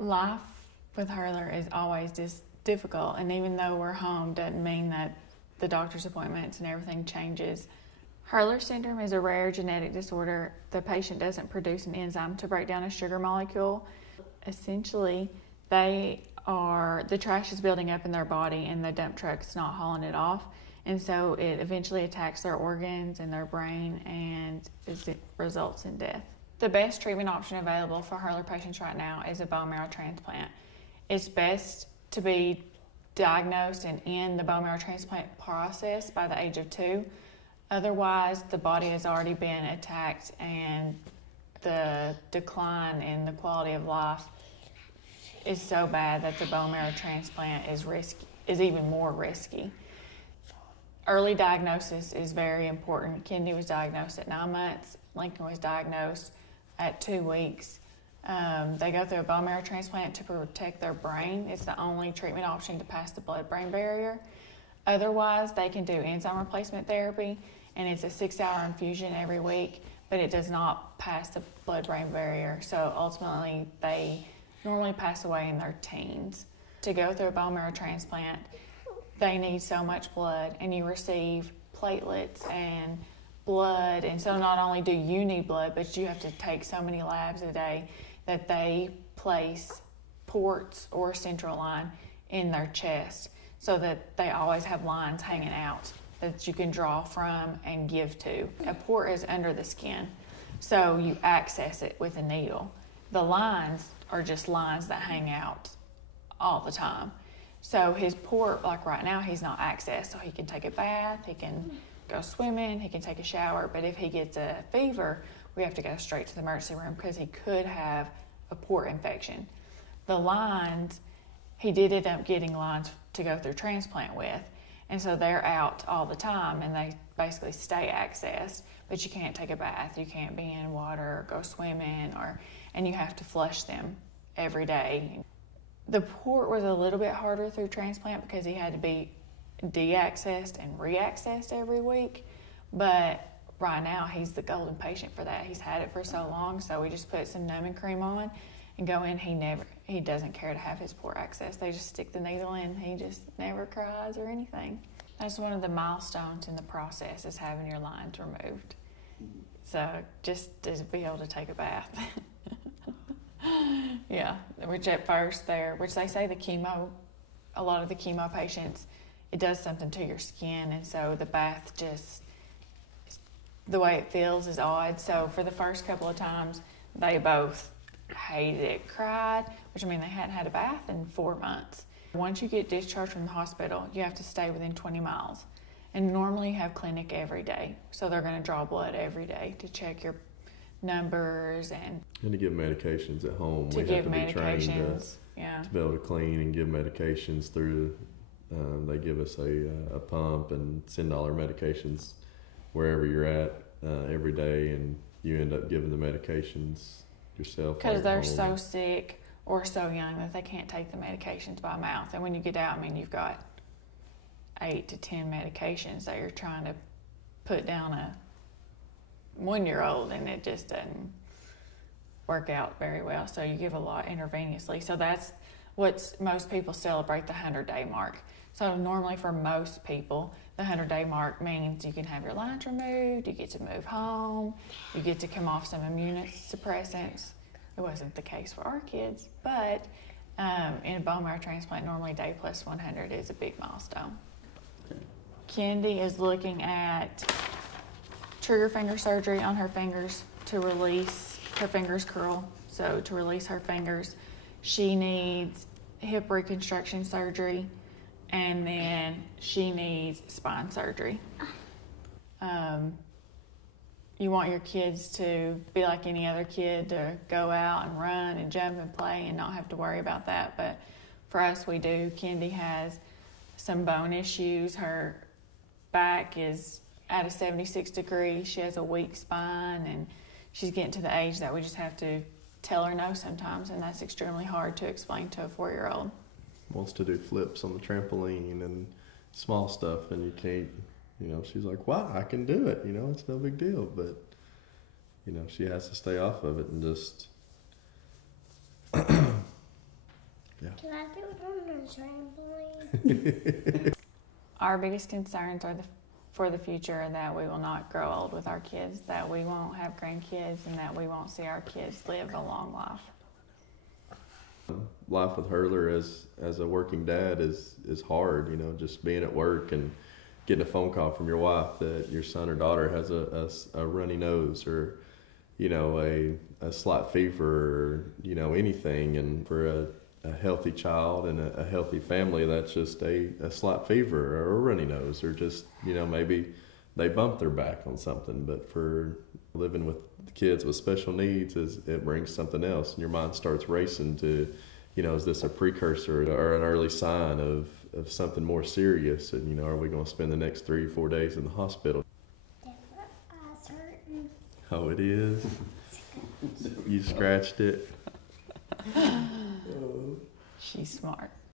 Life with Hurler is always just difficult, and even though we're home doesn't mean that the doctor's appointments and everything changes. Hurler Syndrome is a rare genetic disorder. The patient doesn't produce an enzyme to break down a sugar molecule. Essentially, the trash is building up in their body and the dump truck's not hauling it off. And so it eventually attacks their organs and their brain, and it results in death. The best treatment option available for Hurler patients right now is a bone marrow transplant. It's best to be diagnosed and in the bone marrow transplant process by the age of 2. Otherwise, the body has already been attacked and the decline in the quality of life is so bad that the bone marrow transplant is even more risky. Early diagnosis is very important. Kendi was diagnosed at 9 months. Lincoln was diagnosed at 2 weeks. They go through a bone marrow transplant to protect their brain. It's the only treatment option to pass the blood-brain barrier. Otherwise, they can do enzyme replacement therapy, and it's a 6-hour infusion every week, but it does not pass the blood-brain barrier. So ultimately, they normally pass away in their teens. To go through a bone marrow transplant, they need so much blood, and you receive platelets and blood. And so not only do you need blood, but you have to take so many labs a day that they place ports or central line in their chest so that they always have lines hanging out that you can draw from and give to. A port is under the skin, so you access it with a needle. The lines are just lines that hang out all the time. So his port, like right now, he's not accessed, so he can take a bath, he can go swimming, he can take a shower, but if he gets a fever, we have to go straight to the emergency room because he could have a port infection. The lines, he did end up getting lines to go through transplant with, and so they're out all the time, and they basically stay accessed, but you can't take a bath, you can't be in water or go swimming, and you have to flush them every day. The port was a little bit harder through transplant because he had to be de-accessed and re-accessed every week, but right now he's the golden patient for that. He's had it for so long, so we just put some numbing cream on and go in. He doesn't care to have his port accessed. They just stick the needle in. He just never cries or anything. That's one of the milestones in the process, is having your lines removed. So just to be able to take a bath. Yeah, which at first which they say a lot of the chemo patients, it does something to your skin, and so the bath just, the way it feels is odd. So for the first couple of times, they both hated it, cried, which they hadn't had a bath in 4 months. Once you get discharged from the hospital, you have to stay within 20 miles. And normally you have clinic every day, so they're going to draw blood every day to check your numbers and to give medications at home. We have to be trained to be able to clean and give medications through. They give us a pump and send all our medications wherever you're at every day, and you end up giving the medications yourself. Because they're so sick or so young that they can't take the medications by mouth. And when you get out, you've got 8 to 10 medications that you're trying to put down a 1-year-old, and it just doesn't work out very well. So you give a lot intravenously. So that's what most people celebrate, the 100-day mark. So normally for most people, the 100-day mark means you can have your lines removed, you get to move home, you get to come off some immunosuppressants. It wasn't the case for our kids, but in a bone marrow transplant, normally day plus 100 is a big milestone. Kendi is looking at trigger finger surgery on her fingers to release her fingers curl. So to release her fingers, she needs hip reconstruction surgery, and then she needs spine surgery. You want your kids to be like any other kid, to go out and run and jump and play and not have to worry about that. But for us, we do. Kendi has some bone issues. Her back is at a 76 degree. She has a weak spine, and she's getting to the age that we just have to tell her no sometimes, and that's extremely hard to explain to a 4-year-old. Wants to do flips on the trampoline and small stuff, and you can't, she's like, wow, I can do it, it's no big deal, but, she has to stay off of it and just Can I do it on the trampoline? Our biggest concerns are for the future that we will not grow old with our kids, that we won't have grandkids, and that we won't see our kids live a long life. Life with Hurler as a working dad is hard, you know, just being at work and getting a phone call from your wife that your son or daughter has a runny nose or, you know, a slight fever or, you know, anything. And for a healthy child and a healthy family, that's just a slight fever or a runny nose or just, you know, maybe they bump their back on something. But for living with kids with special needs, it brings something else, and your mind starts racing to, you know, is this a precursor or an early sign of something more serious? And, you know, are we going to spend the next 3 or 4 days in the hospital? Yeah, my eye's hurting. Oh, it is? You scratched it? She's smart.